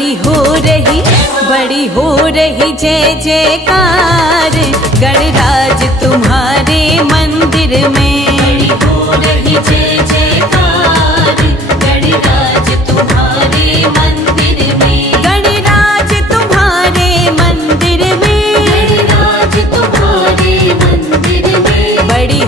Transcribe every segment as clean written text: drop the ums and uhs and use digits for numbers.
बड़ी हो रही जय जयकार गणराज तुम्हारे मंदिर में। बड़ी हो रही जय जयकार गणराज तुम्हारे मंदिर में। गणराज तुम्हारे मंदिर में। गणराज तुम्हारे मंदिर में। बड़ी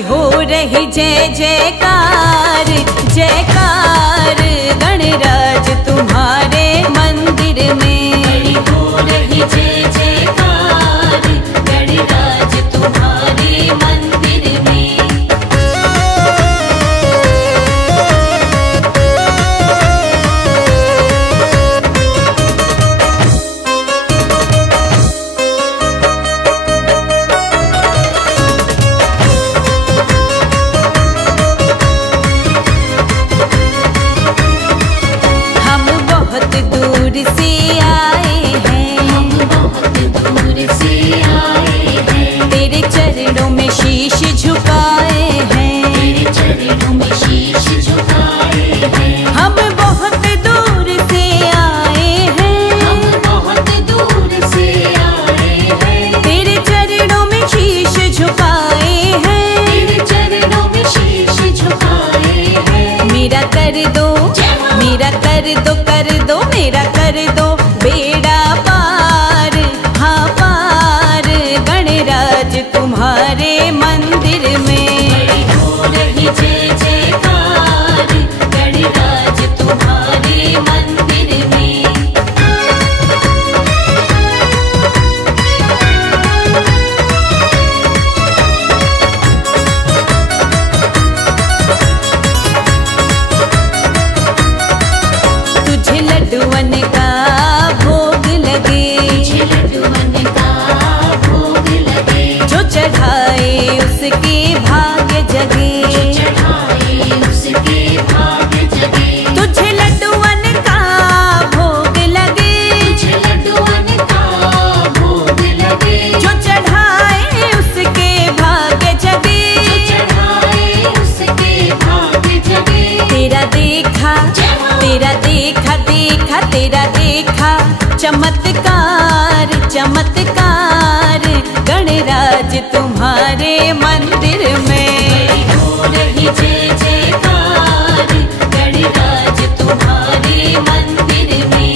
हो रही जय जयकार जयकार गणराज तुम्हारे मंदिर में। बड़ी हो रही जय जयकार गणराज तुम्हारे मंदिर में। तेरे चरणों में शीश झुकाए हैं। तेरे चरणों में शीश झुकाए हैं। हम बहुत दूर से आए हैं। हम बहुत दूर से आए हैं। तेरे चरणों में शीश झुकाए हैं। तेरे चरणों में शीश झुकाए हैं। मेरा कर दो मेरा कर दो कर दो मेरा कर दो बेड़ा पार हाँ पार गणराज तुम्हारे मंदिर में। बड़ी हो रही जय जयकार गणराज तुम्हारे मंदिर में। तुझे लड्डुअन का भोग लगे। तुझे लड्डुअन का भोग लगे। जो चढ़ाए उसके भाग्य जगे। जो चढ़ाए उसके भाग्य जगे। तुझे लड्डुअन का भोग लगे। तुझे लड्डुअन का भोग लगे। जो चढ़ाए उसके भाग्य जगे। जो चढ़ाए उसके भाग्य जगे। तेरा देखा चमत्कार चमत्कार गणराज तुम्हारे मंदिर में। बड़ी हो रही जय जयकार गणराज तुम्हारे मंदिर में।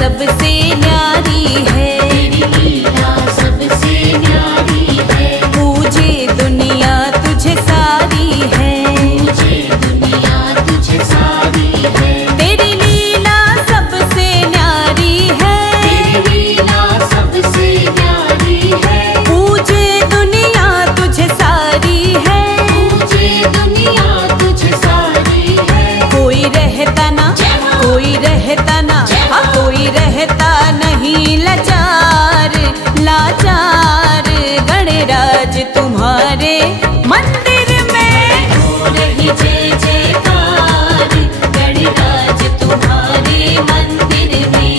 सबसे न्यारी है। तेरी लीला सबसे न्यारी है। पूजे दुनिया तुझे सारी है। पूजे दुनिया तुझे सारी है। तेरी लीला सबसे न्यारी है। तेरी लीला सबसे न्यारी है। पूजे दुनिया तुझे सारी है। पूजे दुनिया तुझे सारी है। कोई रहता ना हाँ कोई रहता नहीं लाचार लाचार गणराज तुम्हारे मंदिर में। हो रही जय जयकार गणराज तुम्हारे मंदिर में।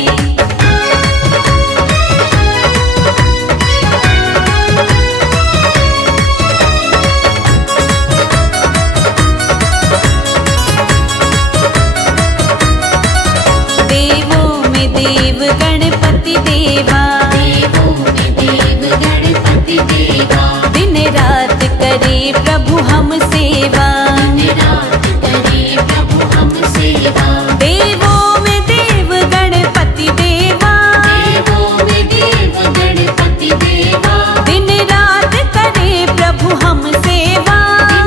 देव गणपति देवा। देवों में देव गणपति देवा। दिन रात करे प्रभु हम सेवा। दिन रात करे प्रभु हम सेवा। देवों में देव गणपति देवा। देवों में देव गणपति देवा। दिन रात करे प्रभु हम सेवा।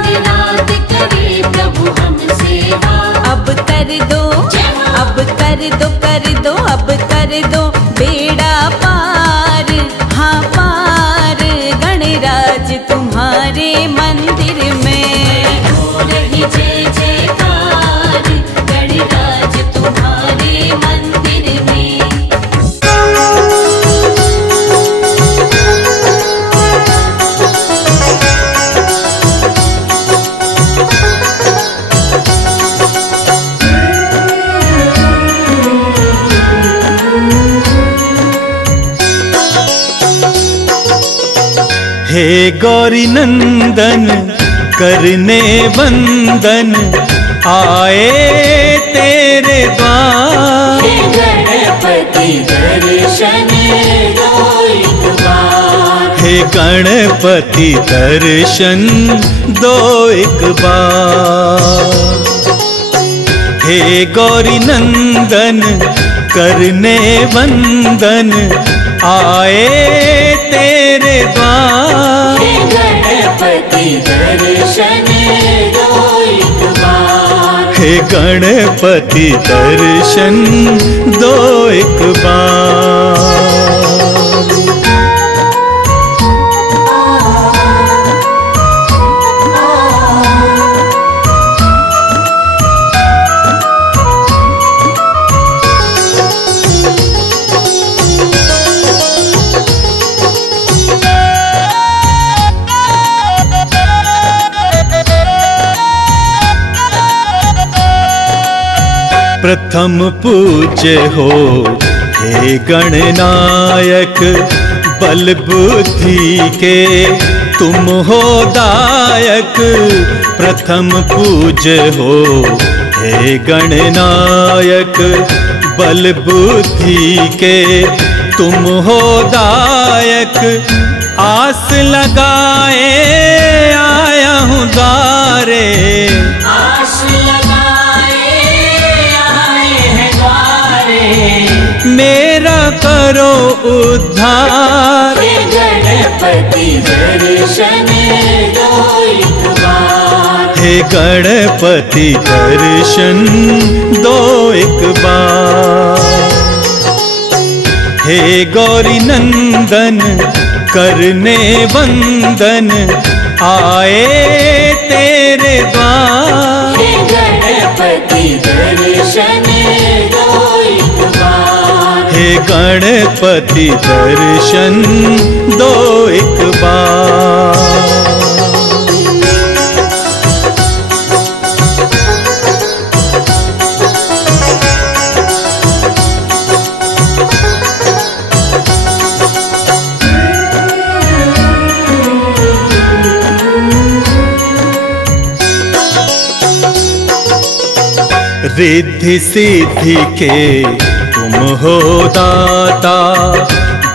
दिन रात करे प्रभु हम सेवा। अब कर दो अब कर दो बेड़ा पार हाँ पार गणराज तुम्हारे मंदिर में। हो रही जय जयकार गणराज तुम्हारे मंदिर में। हे गौरी नंदन करने वंदन आए तेरे द्वार। हे गणपति दर्शन दो एक बार। हे गणपति दर्शन दो एक बार। हे गौरी नंदन करने वंदन आए तेरे द्वार। हे गणपति दर्शन दो एक बार। हे गणपति दर्शन दो एक बार। प्रथम पूज्य हो हे गणनायक, बल बुद्धि के तुम हो दायक। प्रथम पूज्य हो हे गणनायक, बल बुद्धि के तुम हो दायक। आस लगाए आया हूँ द्वारे, आस लगाए आए हैं द्वारे। मेरा करो उद्धार। हे गणपति दर्शन दो एक बार। हे गणपति दर्शन दो एक बार। हे गौरी नंदन करने वंदन आए तेरे द्वार। हे गणपति दर्शन दो एक बार। हे गणपति दर्शन दो एक बार। रिद्धि सिद्धि के तुम हो दाता,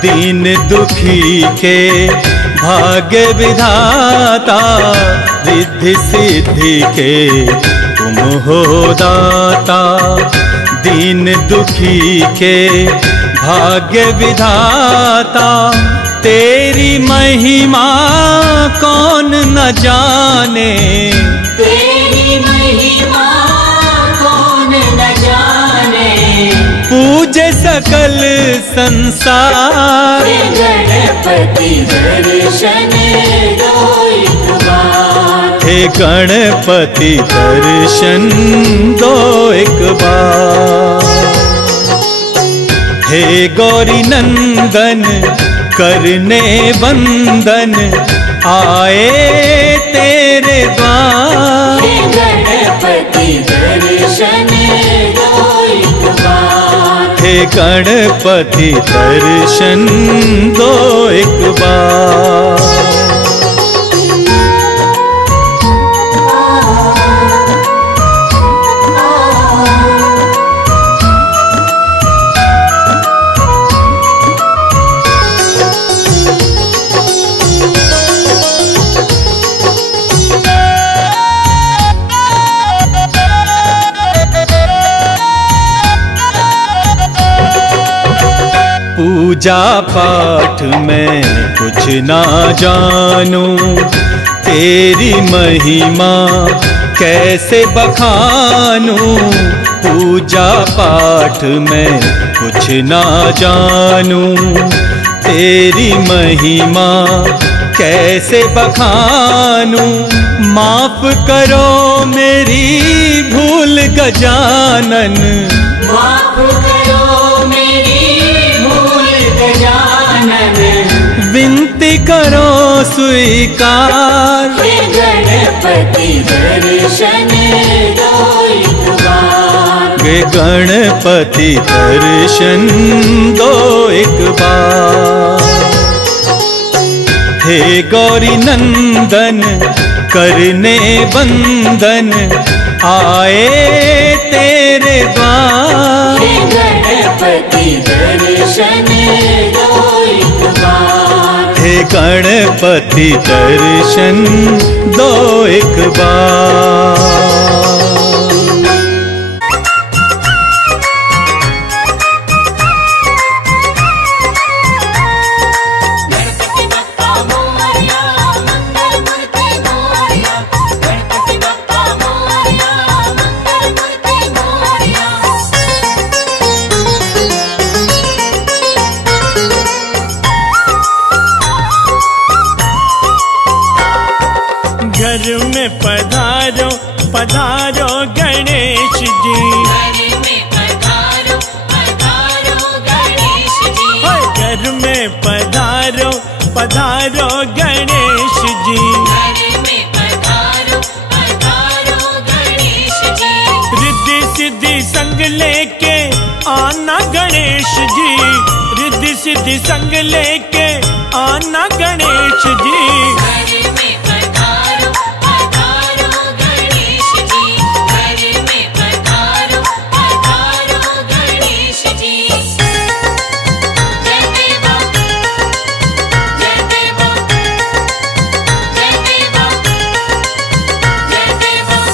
दीन दुखी के भाग्य विधाता। रिद्धि सिद्धि के तुम हो दाता, दीन दुखी के भाग्य विधाता। तेरी महिमा कौन न जाने, तेरी महिमा कौन न जाने। पूजे सकल संसार। हे गणपति दर्शन दो एक बार। हे गणपति दर्शन दो एक बार। हे गौरी नंदन करने वंदन आए तेरे द्वार। हे गणपति दर्शन दो एक बार। हे गणपति दर्शन दो एक बार। पूजा पाठ में कुछ ना जानूं, तेरी महिमा कैसे बखानूं। पूजा पाठ में कुछ ना जानूं, तेरी महिमा कैसे बखानूं। माफ करो मेरी भूल गजानन, माफ करो मेरी भूल गजानन। विनती करो स्वीकार। हे गणपति दर्शन दो एक बार। हे गणपति दर्शन दो एक बार। हे गौरी नंदन करने बंदन आए तेरे द्वार। हे गणपति दर्शन दो एक बार। हे गणपति दर्शन दो एक बार। घर में पधारो पधारो गणेश जी। घर में पधारो पधारो गणेश जी। घर में पधारो पधारो गणेश जी। घर में पधारो पधारो गणेश जी। रिद्धि सिद्धि संग लेके आना गणेश जी। रिद्धि सिद्धि संग लेके आना गणेश जी। घर में पधारो पधारो गणेश जी। घर में पधारो पधारो गणेश जी। जय देवा जय देवा जय देवा जय देवा।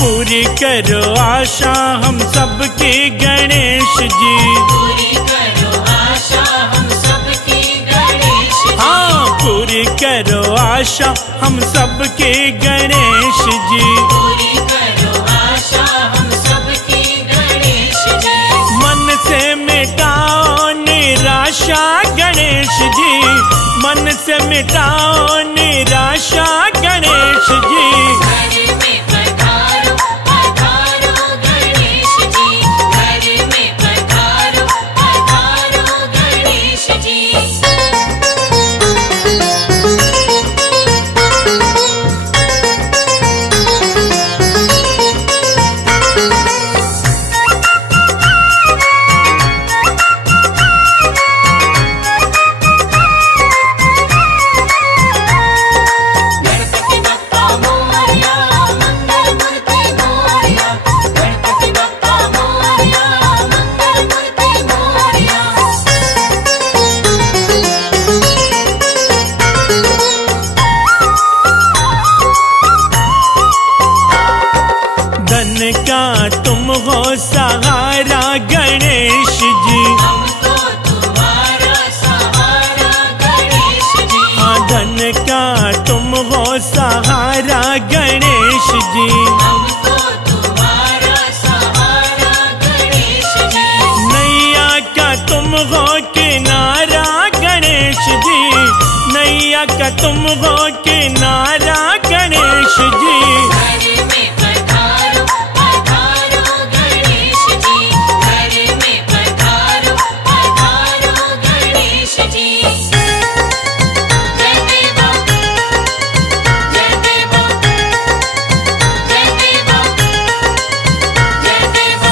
पूरी करो आशा हम सबकी गणेश जी। पूरी करो आशा हम सबकी गणेश जी। हाँ पूरी करो आशा हम सबकी गणेश जी। पूरी करो आशा हम सबकी गणेश जी। मन से मिटाओ निराशा गणेश जी। मन से मिटाओ निराशा गणेश जी। घर में पधारो पधारो गणेश जी। घर में पधारो पधारो गणेश जी। गणपति बप्पा मोरया मंगल मूर्ति मोरया। गणपति बप्पा मोरया मंगल मूर्ति मोरया। धन का तुम हो सहारा गणेश जी। हमको तुम्हारा सहारा गणेश जी। हाँ धन का तुम हो सहारा गणेश जी। हमको तुम्हारा सहारा गणेश जी। नैया का तुम हो किनारा गणेश जी। नैया का तुम हो किनारा गणेश जी। घर में पधारो पधारो गणेश जी। घर में पधारो पधारो गणेश जी। जय देवा जय देवा जय देवा जय देवा।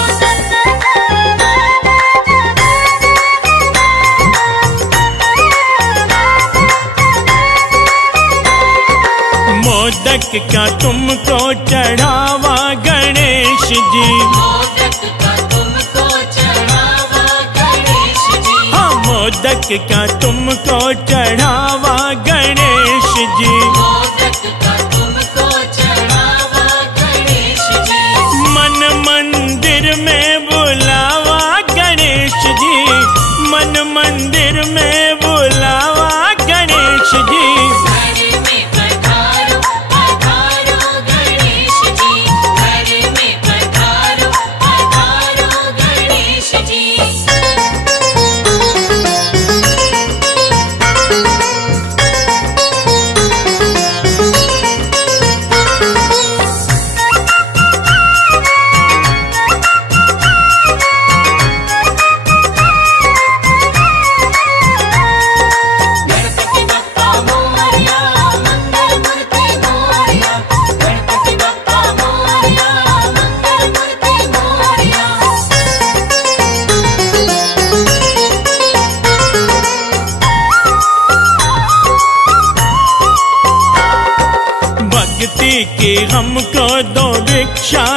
मोदक का तुमको चढ़ावा गणेश जी। मोदक का तुमको चढ़ावा गणेश जी। हाँ मोदक का तुमको चढ़ावा गणेश जी। मोदक का तुमको चढ़ावा गणेश जी। मन मंदिर में बुलावा गणेश जी। मन मंदिर में बुलावा गणेश जी। घर में पधारो पधारो गणेश जी। घर में पधारो पधारो गणेश जी।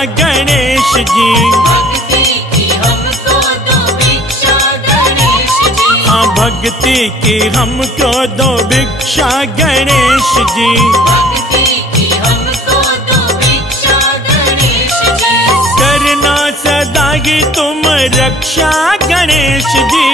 गणेश जी। भक्ति की हमको दो भिक्षा गणेश जी। हाँ भक्ति की हमको दो भिक्षा गणेश जी। भक्ति की हमको दो भिक्षा गणेश जी। करना सदा की तुम रक्षा गणेश जी।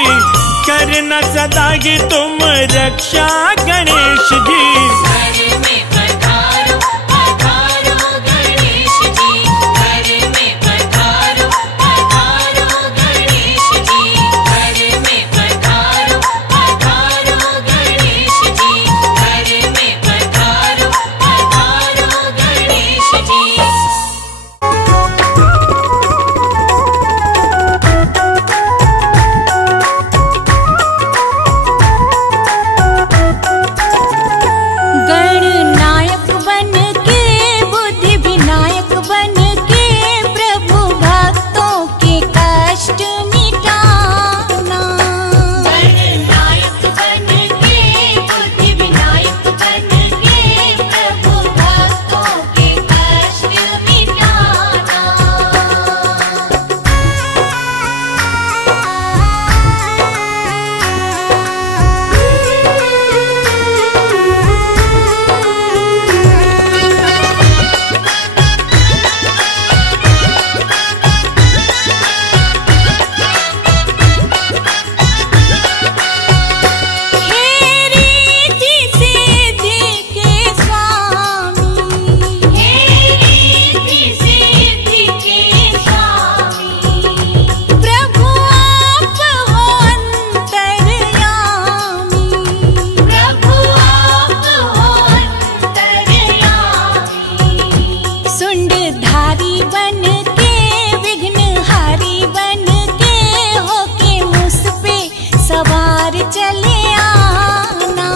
करना सदा की तुम रक्षा गणेश जी। घर में पधारो पधारो गणेश जी। घर में पधारो पधारो गणेश जी। घर में पधारो पधारो गणेश जी। घर में पधारो पधारो गणेश जी। गणनायक बन के बुद्धि विनायक बन के प्रभु भक्तों के कष्ट मिटाना। गणनायक बन के बुद्धि विनायक बन के प्रभु भक्तों के कष्ट मिटाना। हे रीति सिद्धि के स्वामी। हे रीति सिद्धि के स्वामी। प्रभु आप हो अंतर्यामी। प्रभु आप हो अंतर्यामी। सुंडधारी बन के विघ्नहारी बन के होके मुझ पे सवार चले आना।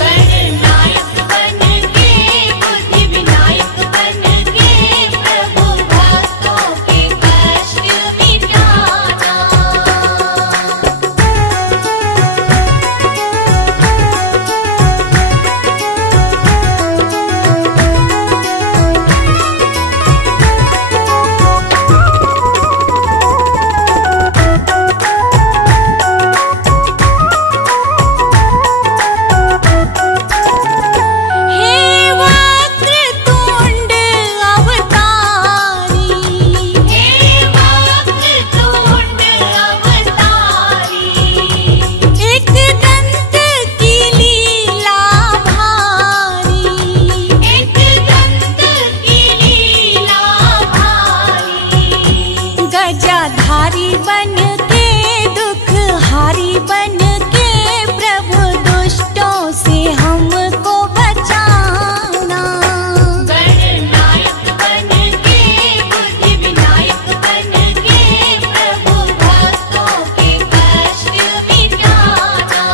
गणनायक बन के बुद्धि विनायक बन के प्रभु भक्तों के कष्ट मिटाना। हे वक्रतुंड अवतारी। हे वक्रतुंड अवतारी। एक दंत की लीला भारी। एक दंत की लीला भारी। गजाधारी बन के दुखहारी बन के प्रभु दुष्टों से हमको बचाना। गणनायक बन के बुद्धि विनायक बन के प्रभु भक्तों के कष्ट मिटाना।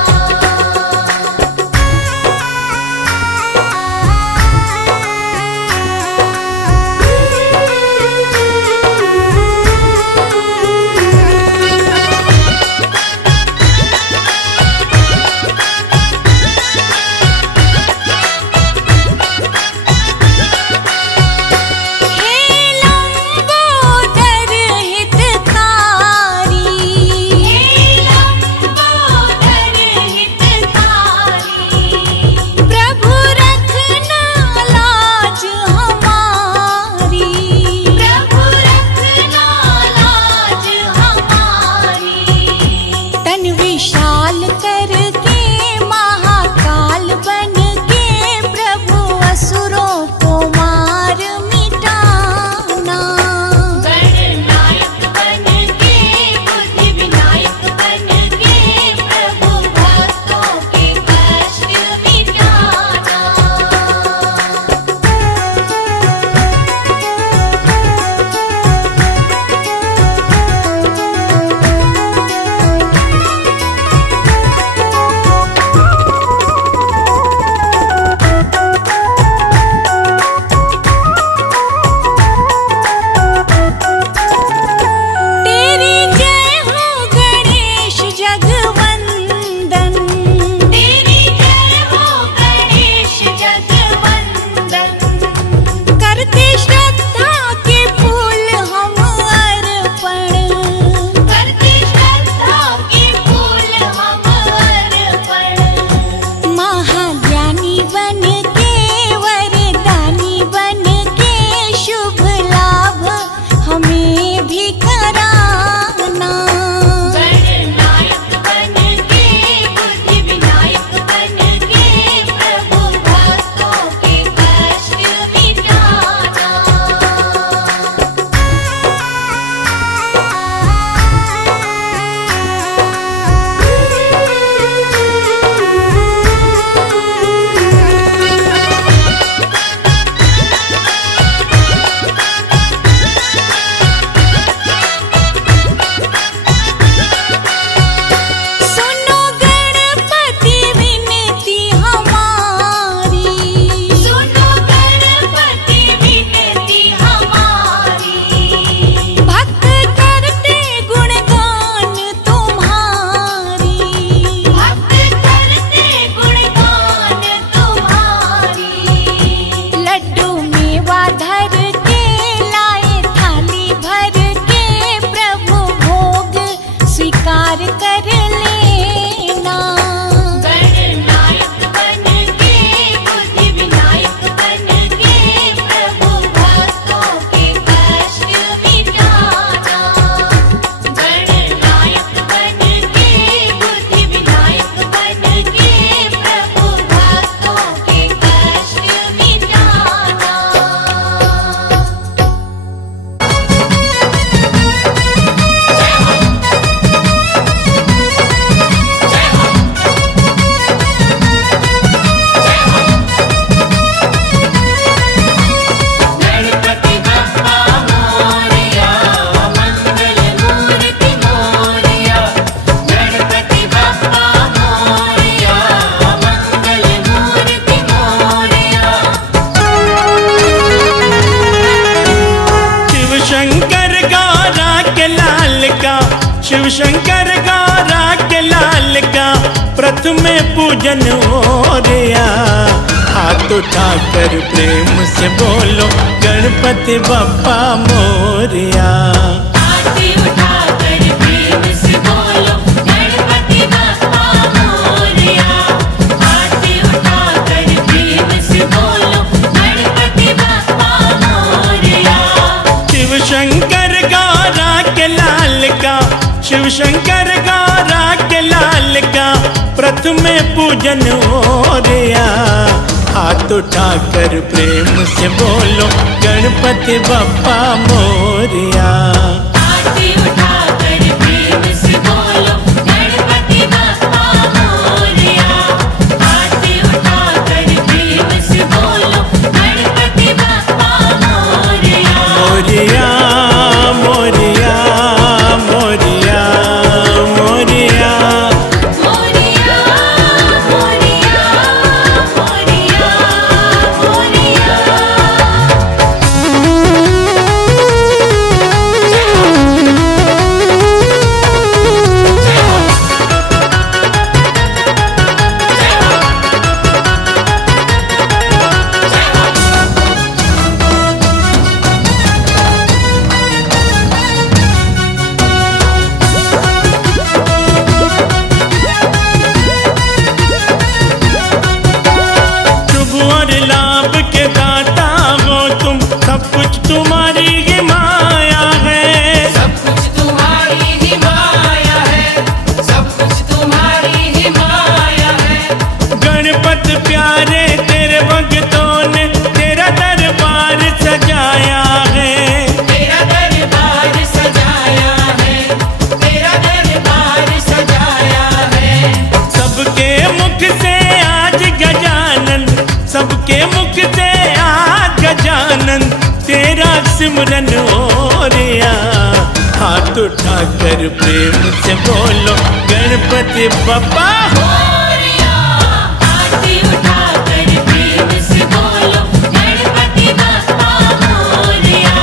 शिव शंकर गौरा के लाल का प्रथमे पूजन हो रिया। हाथ उठाकर प्रेम से बोलो गणपति बप्पा मोरिया। हाथ उठाकर प्रेम से बोलो गणपति बप्पा मोरिया। हाथ उठाकर प्रेम से बोलो गणपति बप्पा मोरिया। शिव शंकर गौरा के लाल का, शिव शंकर गौरा के लाल का प्रथमे पूजन हो रिया। हाथ उठाकर प्रेम से बोलो गणपति बप्पा मोरिया। हाथ उठाकर प्रेम से बोलो गणपति बप्पा मोरिया। हाथ उठाकर प्रेम से बोलो गणपति बप्पा मोरिया। मोरिया मोरिया मोरिया मोरिया मोरिया मोरिया मोरिया मोरिया। शुभ और लाभ के दाता हो तुम, सब कुछ तुम्हारी ही माया है। सब कुछ तुम्हारी ही माया है। सब कुछ तुम्हारी ही माया है। गणपत प्यारे तेरे भक्तों ने तेरा दरबार सजाया है। तेरा दरबार सजाया है। तेरा दरबार सजाया है। सबके मुख से आज गजानन, सबके मुख से आज गजानन तेरा सिमरन हो रिया। हाथ उठाकर प्रेम से बोलो गणपति बप्पा। मोरिया। हाथ उठाकर प्रेम से बोलो गणपति बप्पा मोरिया।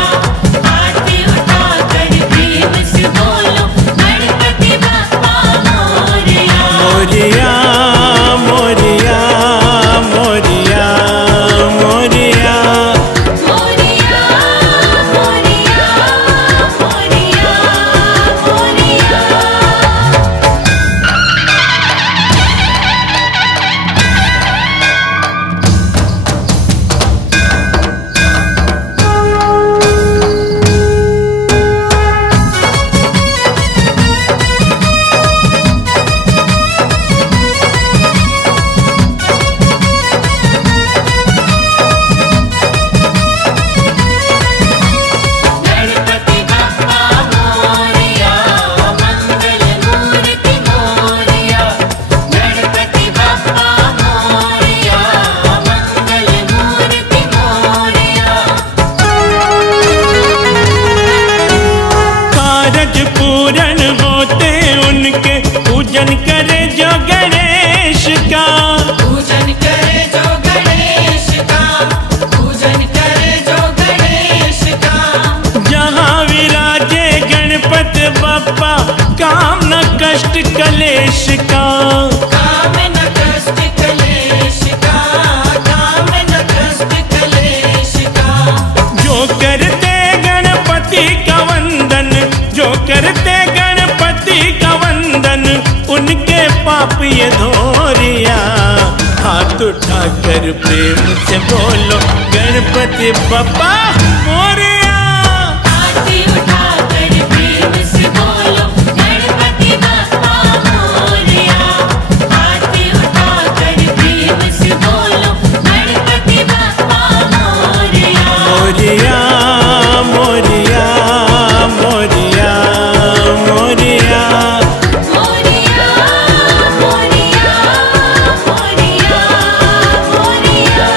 हाथ उठाकर प्रेम से बोलो गणपति बप्पा मोरिया। मोरिया मोरिया मोरिया मोरिया मोरिया मोरिया मोरिया मोरिया। गणपति बप्पा मोरिया। मंगल मूर्ति मोरिया। गणपति बप्पा मोरिया। मंगल मूर्ति मोरिया। कारज पूर्ण होते उनके पूजन करे जो गणेश का। पूजन करे जो गणेश का। पूजन करे जो गणेश का। जहाँ विराजे गणपत बप्पा काम न कष्ट कलेश का। काम न कष्ट कलेश का। काम न कष्ट कलेश का। जो करते गणपति का वंदन, जो करते गणपति का वंदन उनके पाप ये धोरिया। हाथ उठाकर प्रेम से बोलो गणपति बप्पा मोरिया। हाथ उठाकर प्रेम से बोलो गणपति बप्पा मोरिया। हाथ उठाकर प्रेम से बोलो गणपति बप्पा मोरिया। मोरिया मोरिया मोरिया मोरिया मोरिया मोरिया मोरिया मोरिया।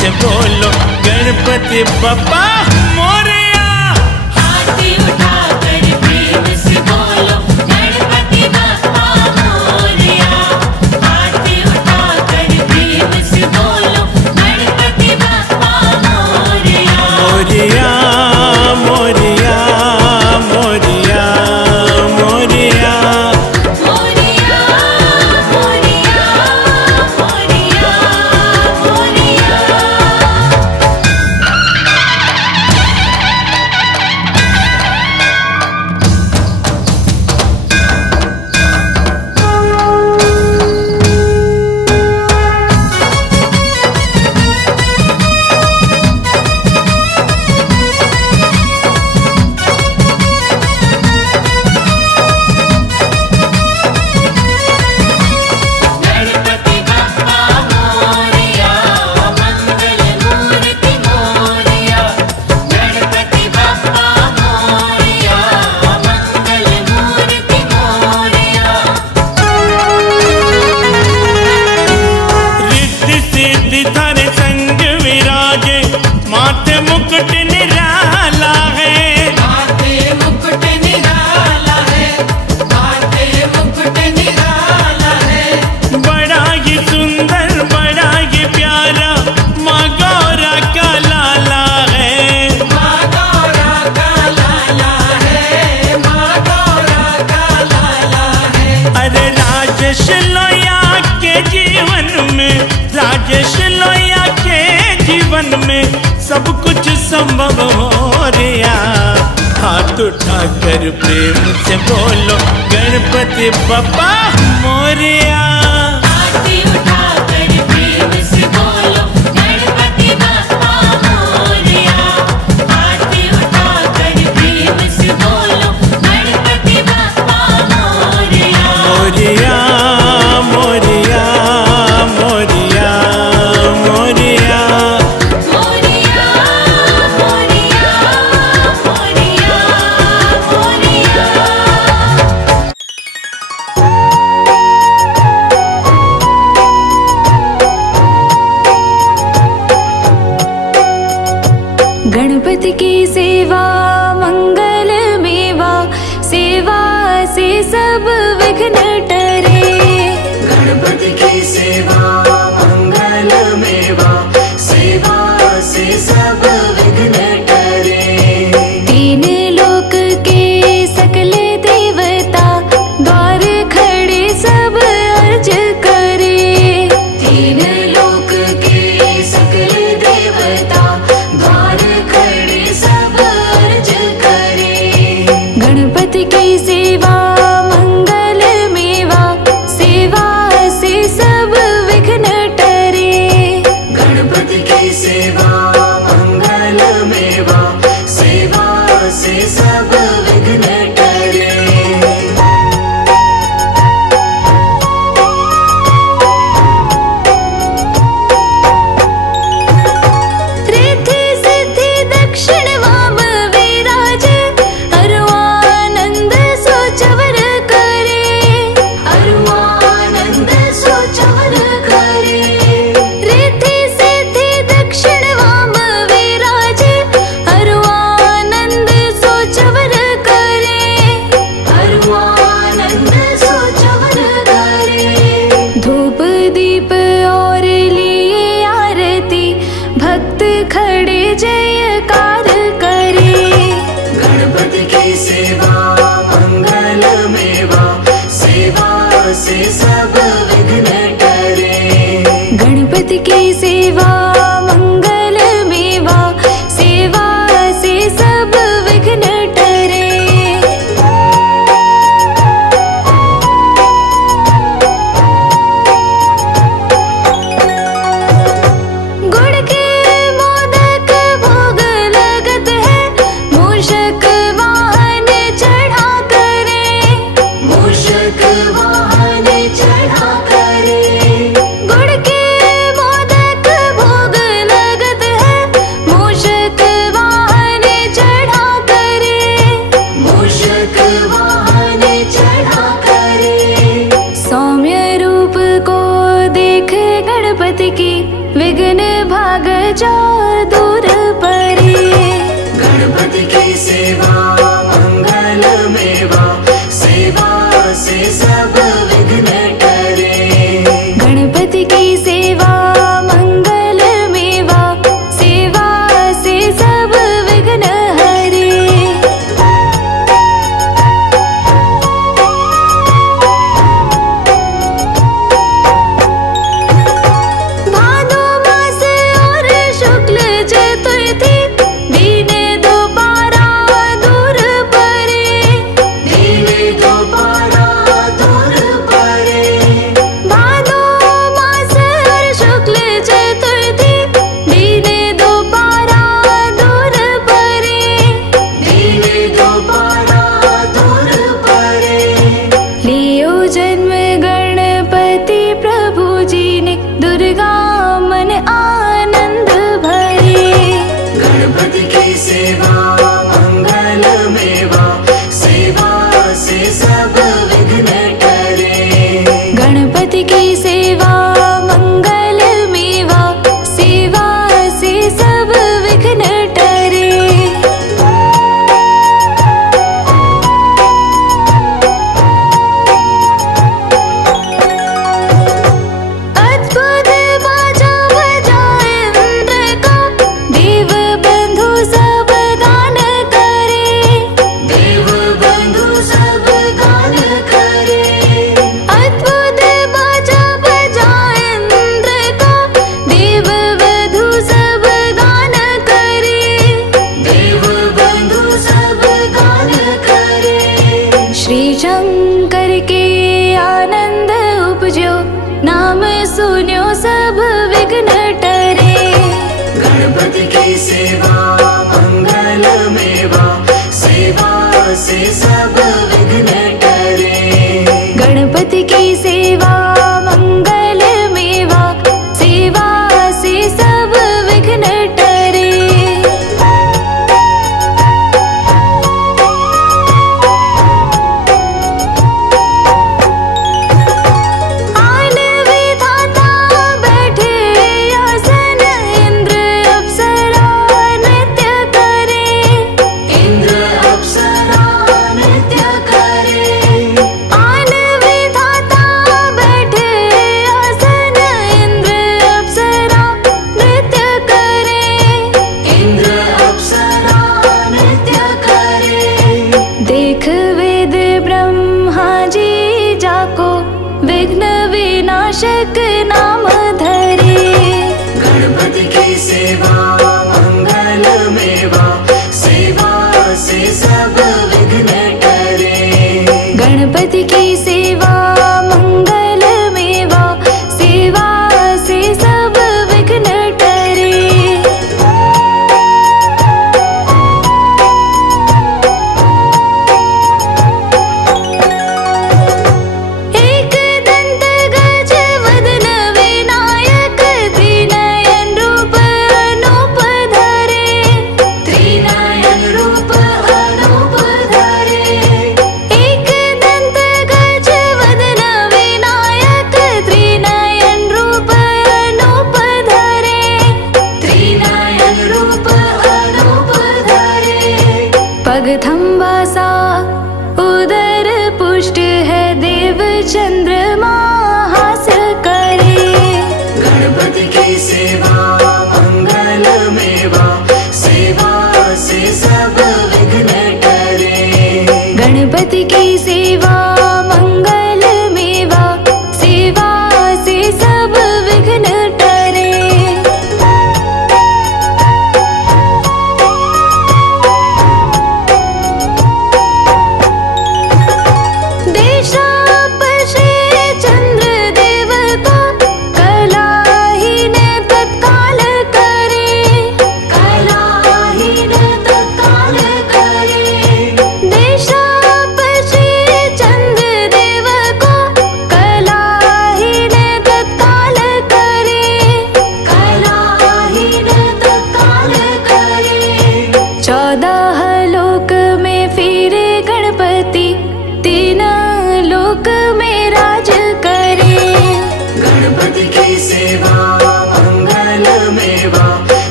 से बोलो गणपति बप्पा मोरया। हाथी उठाकर प्रेम से बोलो गणपति बप्पा मोरया। हाथी उठाकर प्रेम से बोलो गणपति बप्पा मोरया। मोरया मोरया मोरया मोरया मोरया मोरया मोरया मोरया। गणपति बप्पा मोरया मंगल मूर्ति मोरया। गणपति बप्पा मोरया मंगल मूर्ति मोरया। रिद्धि सिद्धि धर संग विराजे माथे मुकुट निराला है। माथे मुकुट निराला है। माथे मुकुट निराला है। बड़ा ही सुंदर बड़ा ही प्यारा माँ गौरा का लाला है। माँ गौरा का लाला है। माँ गौरा का लाला है। अरे राजेश लोया के जीवन में राजेश लोया के जीवन में सब कुछ संभव हो रहा। हाथ उठाकर प्रेम से बोलो गणपति बप्पा मोरया। हाथी उठाकर प्रेम से बोलो गणपति बप्पा मोरया। हाथी उठाकर प्रेम से बोलो गणपति बप्पा मोरया। मोरया मोरया मोरया मोरया मोरया मोरया मोरया मोरया। गणपति की सेवा मंगल मेवा, सेवा से सब विघ्न टरे। गणपति की सेवा मंगल मेवा, सेवा से सब विघ्न टरे। तीन लोक के सकल देवता, द्वार खड़े सब अर्ज करे। तीन लोक के सकल देवता, द्वार खड़े सब अर्ज करे। गणपति की सेवा मंगल मेवा, सेवा से सब विघ्न टरे। गणपति की सेवा मंगल मेवा, सेवा से सब विघ्न टरे। रिद्धि सिद्धि दक्षिण वाम विराज, अरुआनंद सोचवर करे। अरुआनंद सोचवर करे। रिद्धि सिद्धि दक्षिण वाम विराज, अरुआनंद सोचवर करे। अरुआनंद सोचवर करे। धूप दीप और लिए आरती, भक्त खड़े जयकार करे। गणपति की सेवा मंगल मेवा, सेवा से सब विघ्न टरे। गणपति की सेवा मंगल मेवा, सेवा से सब विघ्न टरे। गुड़ के मोदक भोग की सेवा मंगल मेवा, सेवा से सब विघ्न टरे। गणपति की सेवा मंगल मेवा, सेवा से सब विघ्न टरे। अद्भुत बाजा बजाए इंद्र का, देव बंधु सब गाए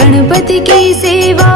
गणपति की सेवा